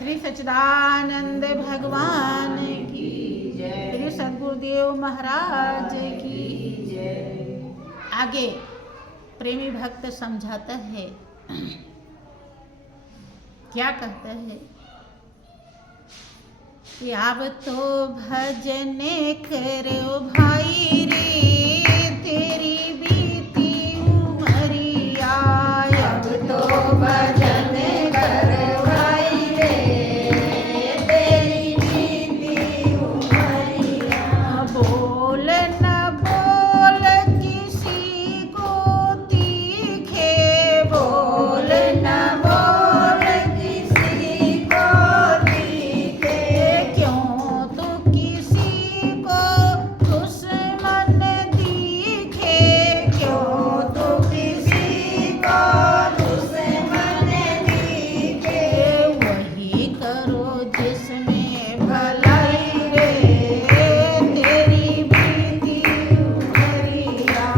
श्री सच्चिदानंद भगवान की जय, श्री सद्गुरुदेव महाराज की जय। आगे प्रेमी भक्त समझाता है, क्या कहता है कि अब तो भजन करो भाई रे, तेरी बीती उमरिया। अब तो भजन करो भाई रे, तेरी बीती उमरिया। बोल न बोल किसी को तीखे, बोल न बोल किसी को तीखे। क्यों तो किसी को दुश्मन दिखे, क्यों तो किसी को दुश्मन दिखे। वही करो जिसमें भलाई रे, तेरी बीती उमरिया।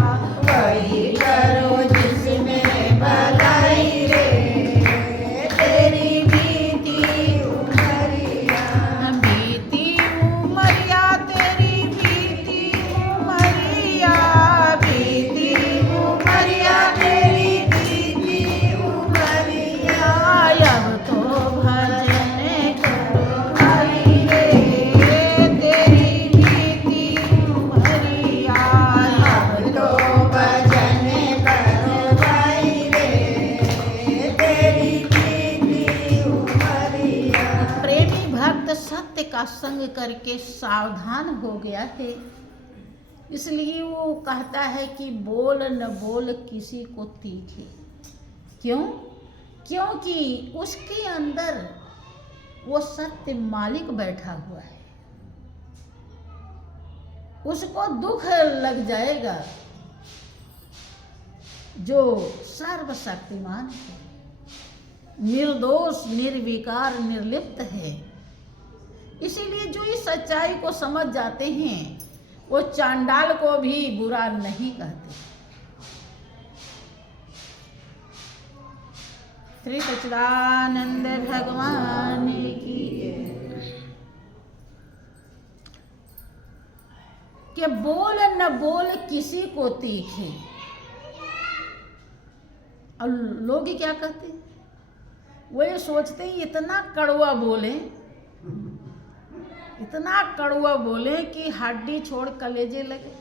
वही करो जिसमें भलाई रे, तेरी बीती उमरिया। बीती उमरिया तेरी बीती उमरिया, बीती उमरिया तेरी बीती उमरिया। अब तो भजन करो भाई रे, तेरी बीती उमरिया। अब तो भजन करो भाई रे, तेरी बीती उमरिया। प्रेमी भक्त सत्य का संग करके सावधान हो गया है, इसलिए वो कहता है कि बोल न बोल किसी को तीखे। क्यों? क्योंकि उसके अंदर वो सत्य मालिक बैठा हुआ है, उसको दुख लग जाएगा। जो सर्वशक्तिमान है, निर्दोष निर्विकार निर्लिप्त है, इसीलिए जो इस सच्चाई को समझ जाते हैं वो चांडाल को भी बुरा नहीं कहते। श्री सच्चिदानंद भगवान की जय। कि बोल न बोल किसी को तीखे। और लोग क्या कहते हैं, वो ये सोचते हैं इतना कड़वा बोले, इतना कड़वा बोले कि हड्डी छोड़ कलेजे लगे।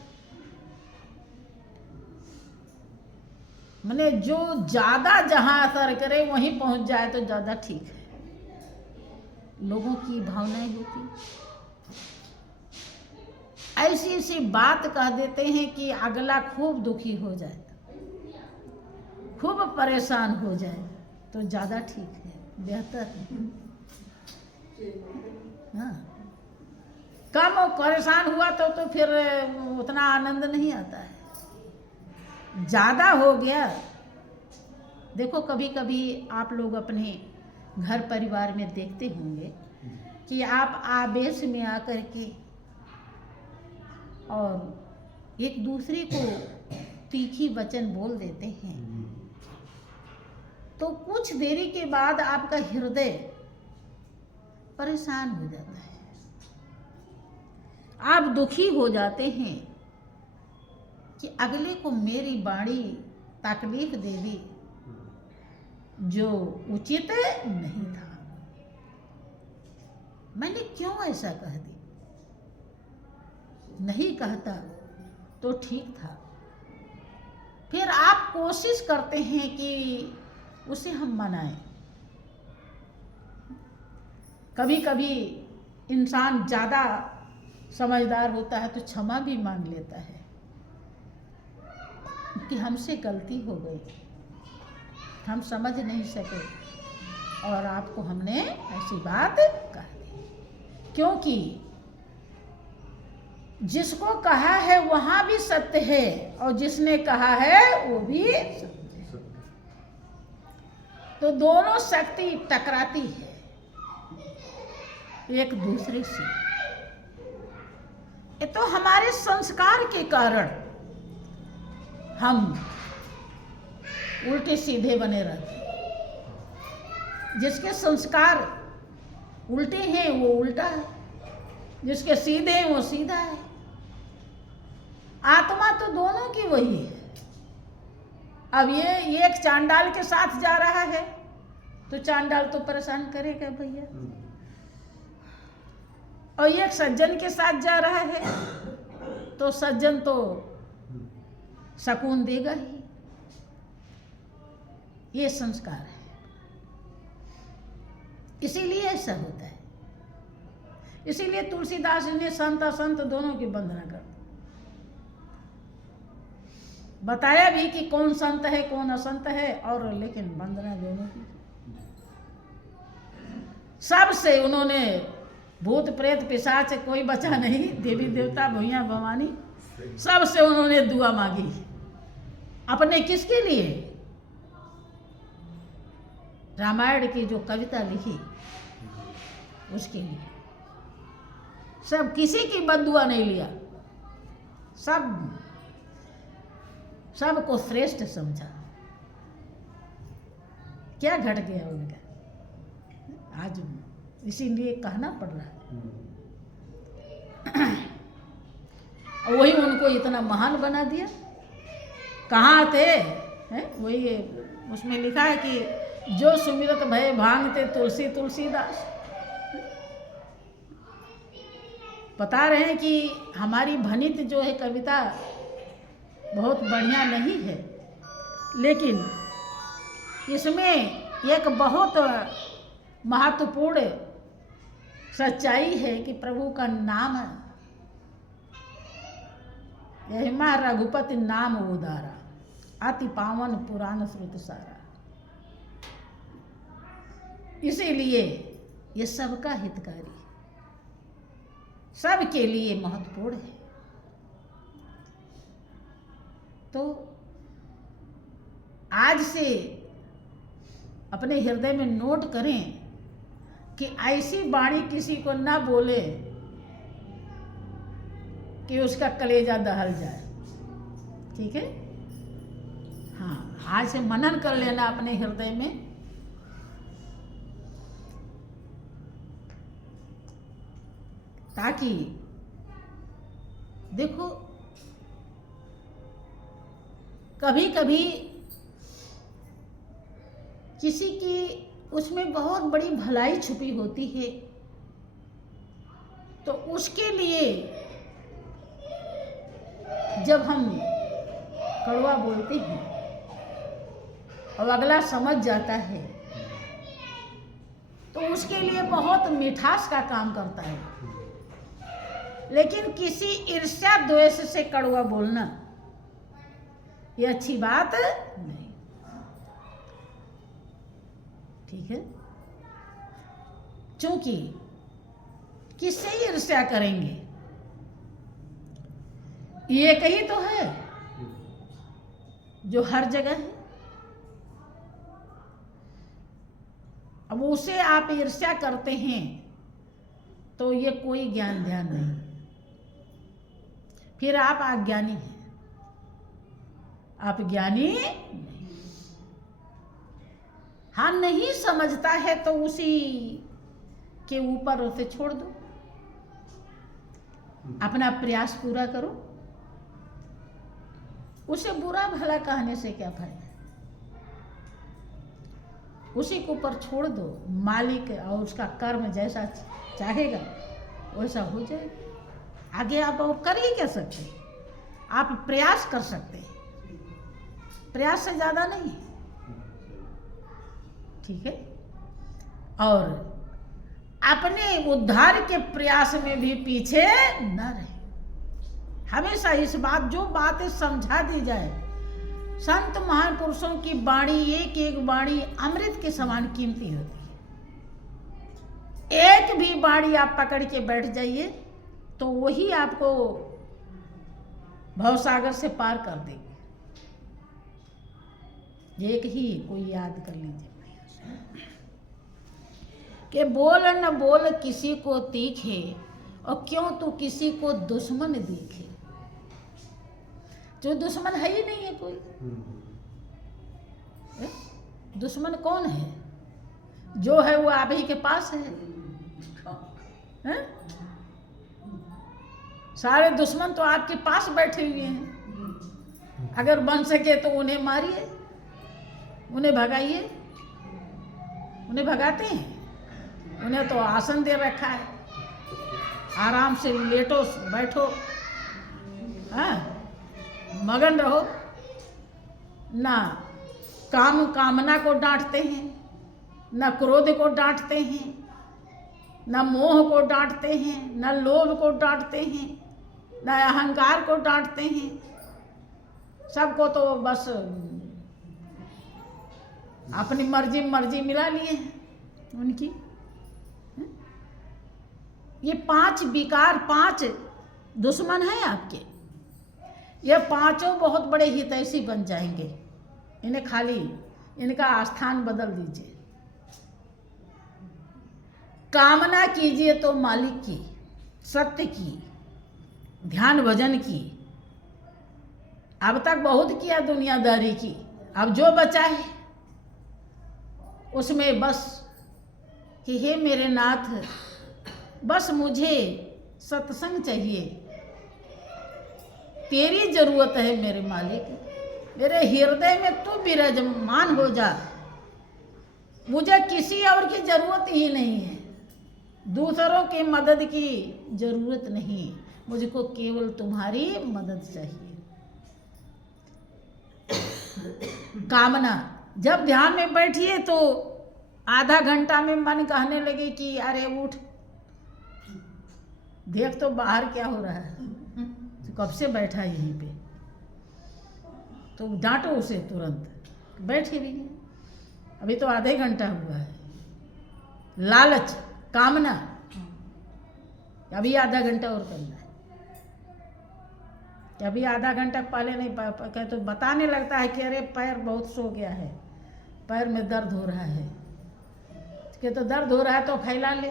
माने जो ज्यादा जहां असर करे वहीं पहुंच जाए तो ज्यादा ठीक है। लोगों की भावनाएं होती, ऐसी ऐसी बात कह देते हैं कि अगला खूब दुखी हो जाए, खूब परेशान हो जाए तो ज्यादा ठीक है, बेहतर है। हाँ, कम परेशान हुआ तो फिर उतना आनंद नहीं आता है। ज्यादा हो गया, देखो कभी कभी आप लोग अपने घर परिवार में देखते होंगे कि आप आवेश में आकर के और एक दूसरे को तीखी वचन बोल देते हैं, तो कुछ देरी के बाद आपका हृदय परेशान हो जाता है, आप दुखी हो जाते हैं कि अगले को मेरी वाणी तकलीफ दे दी जो उचित नहीं था। मैंने क्यों ऐसा कह दी, नहीं कहता तो ठीक था। फिर आप कोशिश करते हैं कि उसे हम मनाएं। कभी कभी इंसान ज़्यादा समझदार होता है तो क्षमा भी मांग लेता है कि हमसे गलती हो गई, हम समझ नहीं सके और आपको हमने ऐसी बात कह दी। क्योंकि जिसको कहा है वहां भी सत्य है और जिसने कहा है वो भी सत्य है, तो दोनों शक्ति टकराती है एक दूसरे से। ये तो हमारे संस्कार के कारण हम उल्टे सीधे बने रहते। जिसके संस्कार उल्टे हैं वो उल्टा है, जिसके सीधे हैं वो सीधा है। आत्मा तो दोनों की वही है। अब ये एक चांडाल के साथ जा रहा है तो चांडाल तो परेशान करेगा भैया, और एक सज्जन के साथ जा रहा है तो सज्जन तो सुकून देगा ही। ये संस्कार है, इसीलिए ऐसा होता है। इसीलिए तुलसीदास जी ने संत असंत दोनों की वंदना कर बताया भी कि कौन संत है कौन असंत है, और लेकिन वंदना दोनों की। सबसे उन्होंने भूत प्रेत पिशाच कोई बचा नहीं, देवी देवता भैया भवानी सबसे उन्होंने दुआ मांगी। अपने किसके लिए? रामायण की जो कविता लिखी उसके लिए। सब किसी की बद्दुआ नहीं लिया, सबको श्रेष्ठ समझा। क्या घट गया उनका, आज इसीलिए कहना पड़ रहा है। वही उनको इतना महान बना दिया। कहाँ थे हैं? वही उसमें लिखा है कि जो सुमिरत भय भांगते तुलसी तुलसीदास। बता रहे हैं कि हमारी भनित जो है कविता बहुत बढ़िया नहीं है, लेकिन इसमें एक बहुत महत्वपूर्ण सच्चाई है कि प्रभु का नाम यही माँ रघुपति नाम उदारा, अति पावन पुराण श्रुत सारा। इसीलिए ये सबका हितकारी, सबके लिए महत्वपूर्ण है। तो आज से अपने हृदय में नोट करें कि ऐसी वाणी किसी को ना बोले कि उसका कलेजा दहल जाए। ठीक है? हाँ, आज से मनन कर लेना अपने हृदय में। ताकि देखो, कभी कभी किसी की उसमें बहुत बड़ी भलाई छुपी होती है, तो उसके लिए जब हम कड़वा बोलते हैं और अगला समझ जाता है, तो उसके लिए बहुत मिठास का काम करता है। लेकिन किसी ईर्ष्या द्वेष से कड़वा बोलना ये अच्छी बात नहीं। ठीक है? क्योंकि किससे ईर्ष्या करेंगे? एक ही तो है जो हर जगह है। अब उसे आप ईर्ष्या करते हैं तो ये कोई ज्ञान ध्यान नहीं, फिर आप अज्ञानी हैं। आप ज्ञानी नहीं। हाँ, नहीं समझता है तो उसी के ऊपर उसे छोड़ दो, अपना प्रयास पूरा करो। उसे बुरा भला कहने से क्या फायदा? उसी के ऊपर छोड़ दो। मालिक और उसका कर्म जैसा चाहेगा वैसा हो जाएगा। आगे आप और कर ही क्या सकते? आप प्रयास कर सकते हैं, प्रयास से ज्यादा नहीं। ठीक है? और अपने उद्धार के प्रयास में भी पीछे न रहे। हमेशा इस बात, जो बातें समझा दी जाए, संत महापुरुषों की वाणी, एक एक वाणी अमृत के समान कीमती होती है। एक भी वाणी आप पकड़ के बैठ जाइए तो वही आपको भवसागर से पार कर देगी। एक ही कोई याद कर लीजिए कि बोल न बोल किसी को तीखे, और क्यों तू किसी को दुश्मन दिखे। जो दुश्मन है ही नहीं है कोई। दुश्मन कौन है? जो है वो आप ही के पास है। हैं? सारे दुश्मन तो आपके पास बैठे हुए हैं। अगर बन सके तो उन्हें मारिए, उन्हें भगाइए। उन्हें भगाते हैं? उन्हें तो आसन दे रखा है, आराम से लेटो बैठो, हाँ, मगन रहो। ना कामना को डांटते हैं, ना क्रोध को डांटते हैं, ना मोह को डांटते हैं, ना लोभ को डांटते हैं, ना अहंकार को डांटते हैं। सबको तो बस अपनी मर्जी मिला लिए हैं उनकी। ये 5 विकार, 5 दुश्मन हैं आपके। ये पांचों बहुत बड़े हितैषी बन जाएंगे। इन्हें खाली इनका स्थान बदल दीजिए। कामना कीजिए तो मालिक की, सत्य की, ध्यान भजन की। अब तक बहुत किया दुनियादारी की, अब जो बचा है उसमें बस कि हे मेरे नाथ, बस मुझे सत्संग चाहिए, तेरी जरूरत है मेरे मालिक। मेरे हृदय में तू विराजमान हो जा। मुझे किसी और की जरूरत ही नहीं है, दूसरों की मदद की जरूरत नहीं, मुझको केवल तुम्हारी मदद चाहिए। कामना, जब ध्यान में बैठिए तो आधा घंटा में मन कहने लगे कि अरे उठ, देख तो बाहर क्या हो रहा है, तो कब से बैठा यहीं पे, तो डांटो उसे तुरंत, बैठ के भी अभी तो आधे घंटा हुआ है। लालच, कामना, अभी आधा घंटा और करना है, कि अभी आधा घंटा पहले नहीं कहे तो बताने लगता है कि अरे पैर बहुत सो गया है, पैर में दर्द हो रहा है, कि तो दर्द हो रहा है तो फैला ले,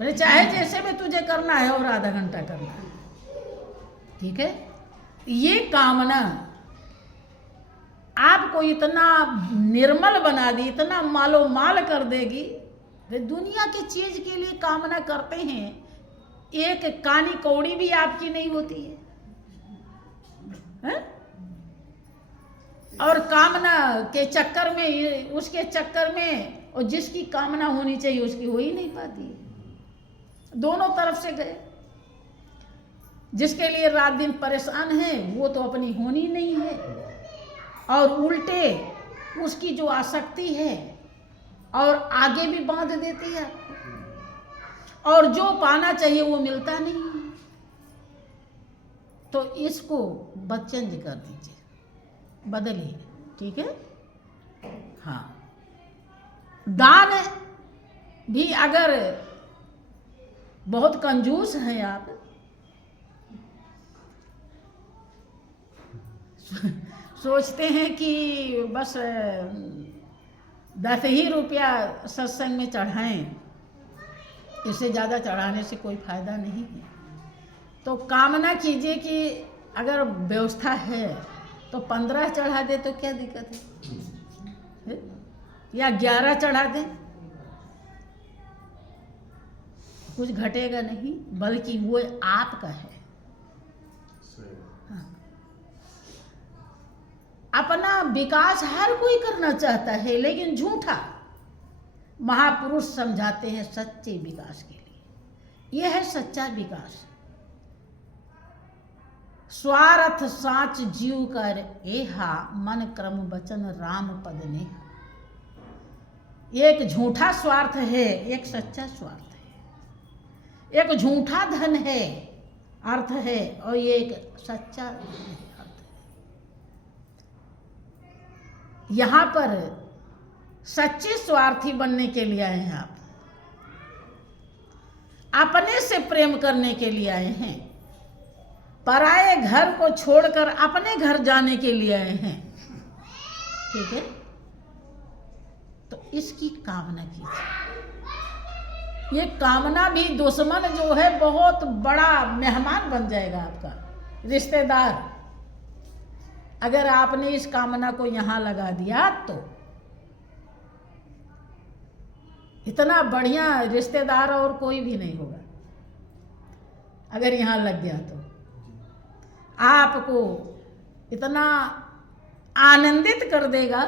अरे चाहे जैसे भी तुझे करना है और आधा घंटा करना है, ठीक है। ये कामना आपको इतना निर्मल बना दी, इतना मालो माल कर देगी। वे दुनिया की चीज के लिए कामना करते हैं, एक कानी कौड़ी भी आपकी नहीं होती है? और कामना के चक्कर में, उसके चक्कर में, और जिसकी कामना होनी चाहिए उसकी हो ही नहीं पाती है। दोनों तरफ से गए। जिसके लिए रात दिन परेशान है वो तो अपनी होनी नहीं है, और उल्टे उसकी जो आसक्ति है और आगे भी बांध देती है, और जो पाना चाहिए वो मिलता नहीं है। तो इसको बदचेंज कर दीजिए, बदलिए, ठीक है। हाँ, दान भी अगर बहुत कंजूस हैं आप, सोचते हैं कि बस 10 ही रुपया सत्संग में चढ़ाएं, इससे ज़्यादा चढ़ाने से कोई फायदा नहीं है, तो कामना कीजिए कि अगर व्यवस्था है तो 15 चढ़ा दे तो क्या दिक्कत है, या 11 चढ़ा दें, कुछ घटेगा नहीं, बल्कि वो आपका है। हाँ। अपना विकास हर कोई करना चाहता है, लेकिन झूठा। महापुरुष समझाते हैं सच्चे विकास के लिए, यह है सच्चा विकास। स्वार्थ साच जीव कर एहा, मन क्रम वचन राम पद नेहा। एक झूठा स्वार्थ है, एक सच्चा स्वार्थ है। एक झूठा धन है, अर्थ है, और ये एक सच्चा अर्थ है। यहां पर सच्चे स्वार्थी बनने के लिए आए हैं आप, अपने से प्रेम करने के लिए आए हैं, पराए घर को छोड़कर अपने घर जाने के लिए आए हैं, ठीक है। तो इसकी कामना कीजिए। ये कामना भी दुश्मन जो है बहुत बड़ा मेहमान बन जाएगा आपका, रिश्तेदार। अगर आपने इस कामना को यहां लगा दिया तो इतना बढ़िया रिश्तेदार और कोई भी नहीं होगा अगर यहाँ लग गया तो। आपको इतना आनंदित कर देगा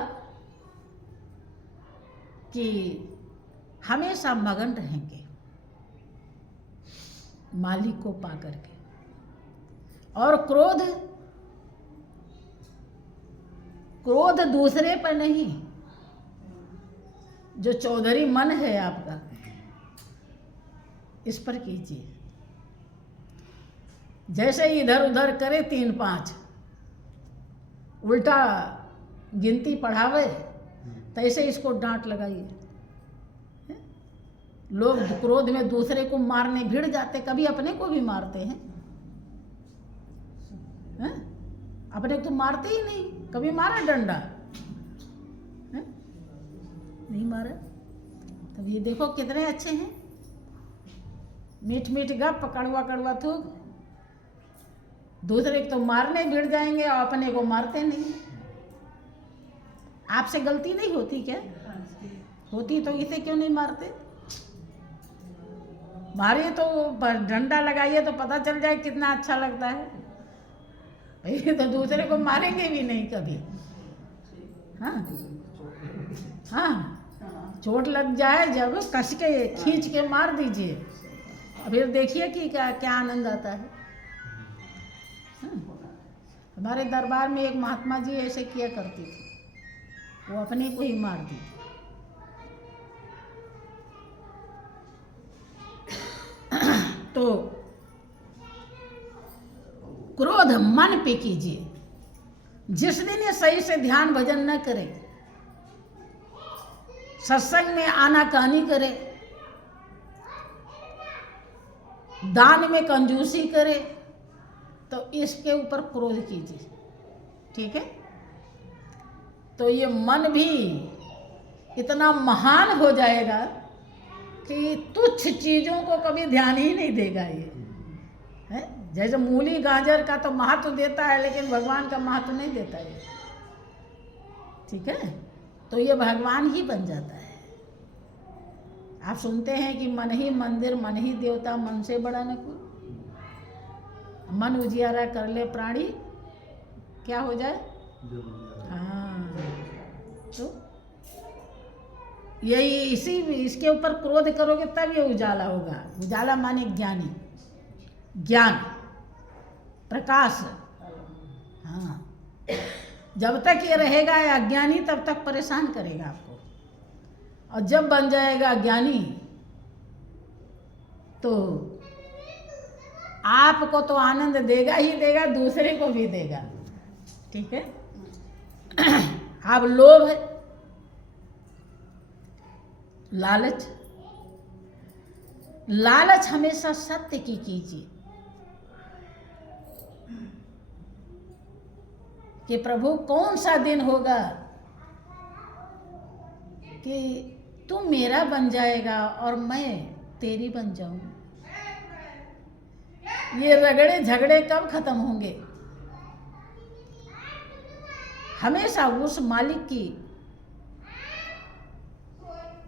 कि हमेशा मगन रहेंगे मालिक को पा करके। और क्रोध दूसरे पर नहीं, जो चौधरी मन है आपका, इस पर कीजिए। जैसे इधर उधर करे 3-5 उल्टा गिनती पढ़ावे, तैसे इसको डांट लगाइए। लोग क्रोध में दूसरे को मारने भिड़ जाते, कभी अपने को भी मारते हैं, हैं? अपने को तो मारते ही नहीं। कभी मारा डंडा? हैं? नहीं मारा। तब ये देखो कितने अच्छे हैं, मीठ मीठ गप, कड़वा कड़वा थूक। दूसरे को तो मारने भिड़ जाएंगे और अपने को मारते नहीं। आपसे गलती नहीं होती क्या? होती तो इसे क्यों नहीं मारते? मारिए तो डंडा लगाइए तो पता चल जाए कितना अच्छा लगता है। ये तो दूसरे को मारेंगे भी नहीं कभी। हाँ हाँ, चोट लग जाए जब कस के खींच के मार दीजिए, फिर देखिए कि क्या क्या आनंद आता है। हाँ? हमारे दरबार में एक महात्मा जी ऐसे किया करती थी, वो अपने को ही मार दी। तो क्रोध मन पे कीजिए। जिस दिन ये सही से ध्यान भजन न करे, सत्संग में आना कहानी करे, दान में कंजूसी करे, तो इसके ऊपर क्रोध कीजिए। ठीक है? तो ये मन भी इतना महान हो जाएगा कि तुच्छ चीजों को कभी ध्यान ही नहीं देगा। ये है जैसे मूली गाजर का तो महत्व देता है, लेकिन भगवान का महत्व नहीं देता है। ठीक है? तो ये भगवान ही बन जाता है। आप सुनते हैं कि मन ही मंदिर, मन ही देवता, मन से बड़ा न कोई। मन उजियारा कर ले प्राणी, क्या हो जाए? हाँ, तो यही इसके ऊपर क्रोध करोगे तब ये उजाला होगा। उजाला माने ज्ञानी, ज्ञान, प्रकाश। हाँ, जब तक ये रहेगा अज्ञानी तब तक परेशान करेगा आपको, और जब बन जाएगा ज्ञानी तो आपको तो आनंद देगा ही देगा, दूसरे को भी देगा। ठीक है? अब लोभ, लालच, लालच हमेशा सत्य की कीजिए कि प्रभु कौन सा दिन होगा कि तू मेरा बन जाएगा और मैं तेरी बन जाऊं। ये रगड़े झगड़े कब खत्म होंगे? हमेशा उस मालिक की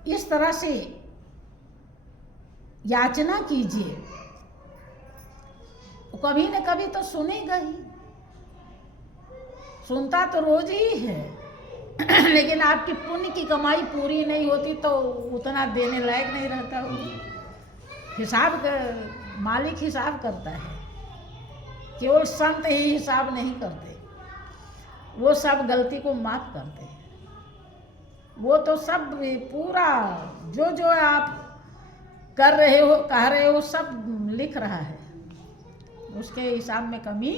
इस तरह से याचना कीजिए, कभी न कभी तो सुनेगा ही। सुनता तो रोज ही है, लेकिन आपकी पुण्य की कमाई पूरी नहीं होती तो उतना देने लायक नहीं रहता हो। हिसाब कर मालिक हिसाब करता है, केवल संत ही हिसाब नहीं करते, वो सब गलती को माफ करते हैं। वो तो सब पूरा जो जो आप कर रहे हो, कह रहे हो, सब लिख रहा है, उसके हिसाब में कमी।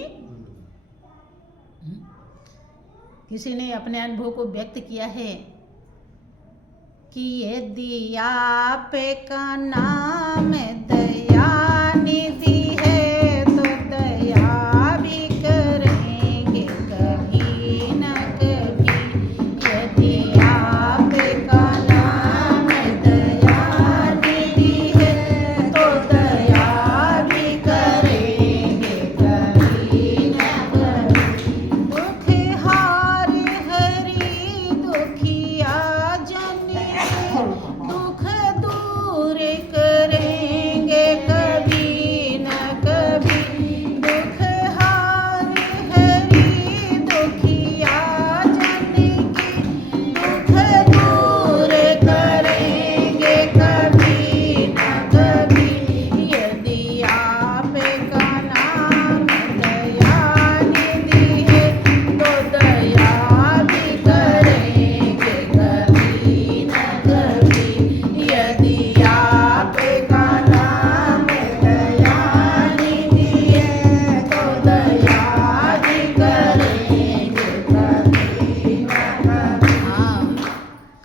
किसी ने अपने अनुभव को व्यक्त किया है कि ये दिया पे का नाम दया निधि है, तो दया भी करेंगे कभी न कभी। ये दिया पे का नाम दया निधि है, तो दया भी करेंगे कभी न कभी। दुख हार हरि दुखिया जन, दुख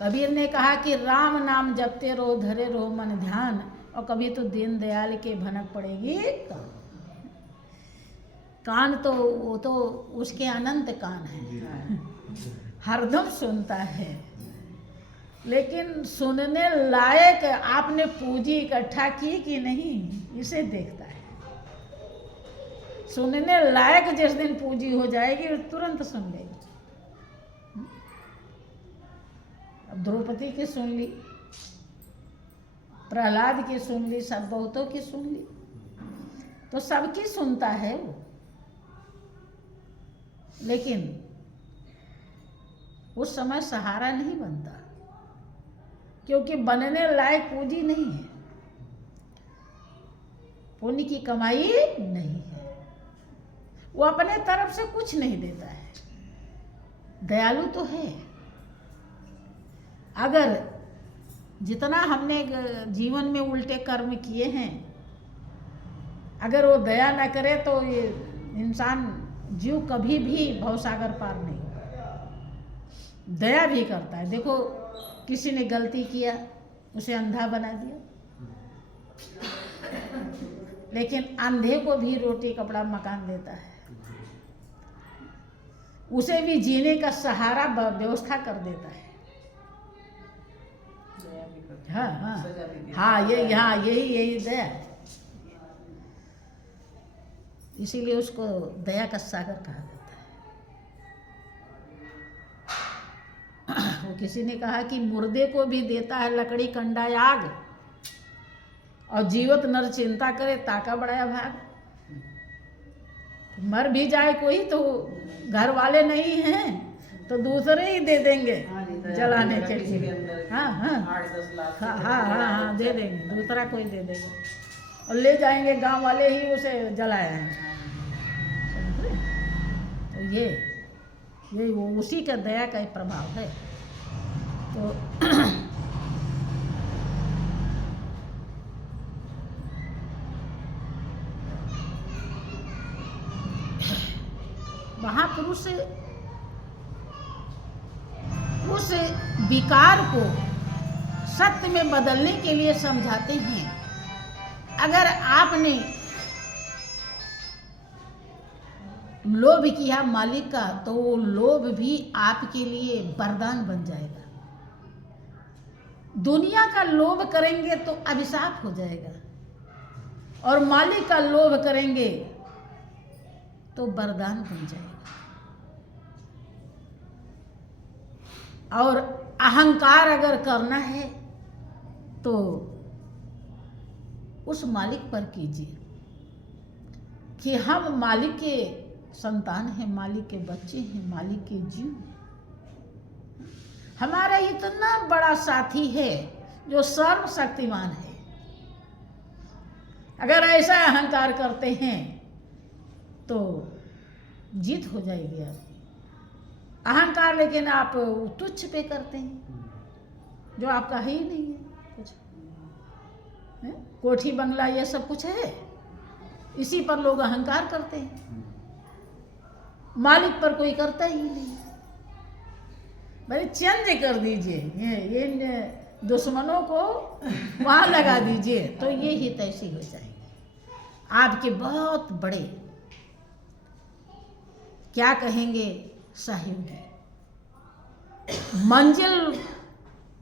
कबीर ने कहा कि राम नाम जपते रहो, धरे रहो मन ध्यान, और कभी तो दीन दयाल के भनक पड़ेगी कान। कान तो वो तो उसके अनंत कान है, हरदम सुनता है, लेकिन सुनने लायक आपने पूंजी इकट्ठा की कि नहीं, इसे देखता है। सुनने लायक जिस दिन पूंजी हो जाएगी तुरंत सुन लेगी। अब द्रौपदी की सुन ली, प्रहलाद की सुन ली, सब बहुतों की सुन ली, तो सबकी सुनता है वो, लेकिन उस समय सहारा नहीं बनता, क्योंकि बनने लायक पूंजी नहीं है, पुण्य की कमाई नहीं है, वो अपने तरफ से कुछ नहीं देता है। दयालु तो है, अगर जितना हमने जीवन में उल्टे कर्म किए हैं, अगर वो दया न करे तो ये इंसान जीव कभी भी भवसागर पार नहीं होगा। दया भी करता है। देखो, किसी ने गलती किया, उसे अंधा बना दिया, लेकिन अंधे को भी रोटी कपड़ा मकान देता है, उसे भी जीने का सहारा व्यवस्था कर देता है। हाँ हाँ हाँ, यही दया, इसीलिए उसको दया का सागर कहा जाता है। वो किसी ने कहा कि मुर्दे को भी देता है लकड़ी कंडा आग, और जीवत नर चिंता करे ताका बढ़ाया भाग। मर भी जाए कोई तो घर वाले नहीं हैं तो दूसरे ही दे देंगे जलाने के लिए। हाँ हाँ हाँ हाँ हाँ, दे देंगे, दूसरा कोई दे देगा, और ले जाएंगे गांव वाले ही उसे जलाएंगे। तो ये वो उसी का दया का एक प्रभाव है। तो महापुरुष उस विकार को सत्य में बदलने के लिए समझाते हैं। अगर आपने लोभ किया मालिक का, तो वो लोभ भी आपके लिए वरदान बन जाएगा। दुनिया का लोभ करेंगे तो अभिशाप हो जाएगा, और मालिक का लोभ करेंगे तो वरदान बन जाएगा। और अहंकार अगर करना है तो उस मालिक पर कीजिए कि हम मालिक के संतान हैं, मालिक के बच्चे हैं, मालिक के जीव। हमारा इतना बड़ा साथी है जो सर्वशक्तिमान है। अगर ऐसा अहंकार करते हैं तो जीत हो जाएगी आपकी। अहंकार लेकिन आप तुच्छ पे करते हैं जो आपका है ही नहीं है कुछ है? कोठी बंगला ये सब कुछ है, इसी पर लोग अहंकार करते हैं, मालिक पर कोई करता ही नहीं। भाई चेंज कर दीजिए, ये दुश्मनों को वहां लगा दीजिए, तो ये ही तैसी हो जाएगी। आपके बहुत बड़े क्या कहेंगे सहयोगी, मंजिल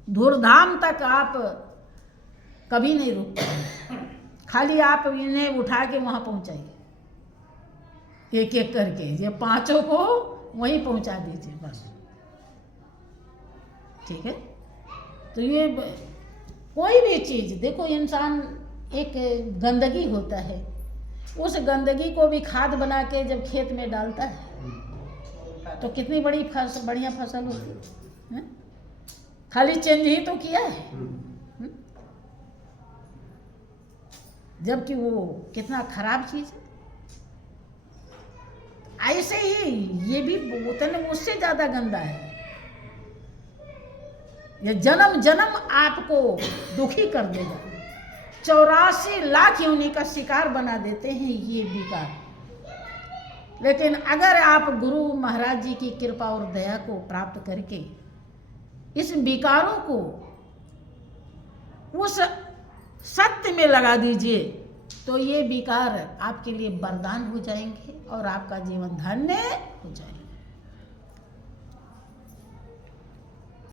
धूर्धाम तक आप कभी नहीं रुक पाएंगे। खाली आप इन्हें उठा के वहां पहुंचाइए, एक एक करके ये पांचों को वहीं पहुंचा दीजिए बस, ठीक है। तो ये कोई भी चीज देखो, इंसान एक गंदगी होता है, उस गंदगी को भी खाद बना के जब खेत में डालता है तो कितनी बढ़िया फसल होती है। खाली चेंज ही तो किया है, जबकि वो कितना खराब चीज है। ऐसे ही ये भी उतने उससे ज्यादा गंदा है। ये जन्म जन्म आपको दुखी कर देगा, 84 लाख योनि का शिकार बना देते हैं ये विकार। लेकिन अगर आप गुरु महाराज जी की कृपा और दया को प्राप्त करके इस विकारों को उस सत्य में लगा दीजिए, तो ये विकार आपके लिए वरदान हो जाएंगे और आपका जीवन धन्य हो जाएगा।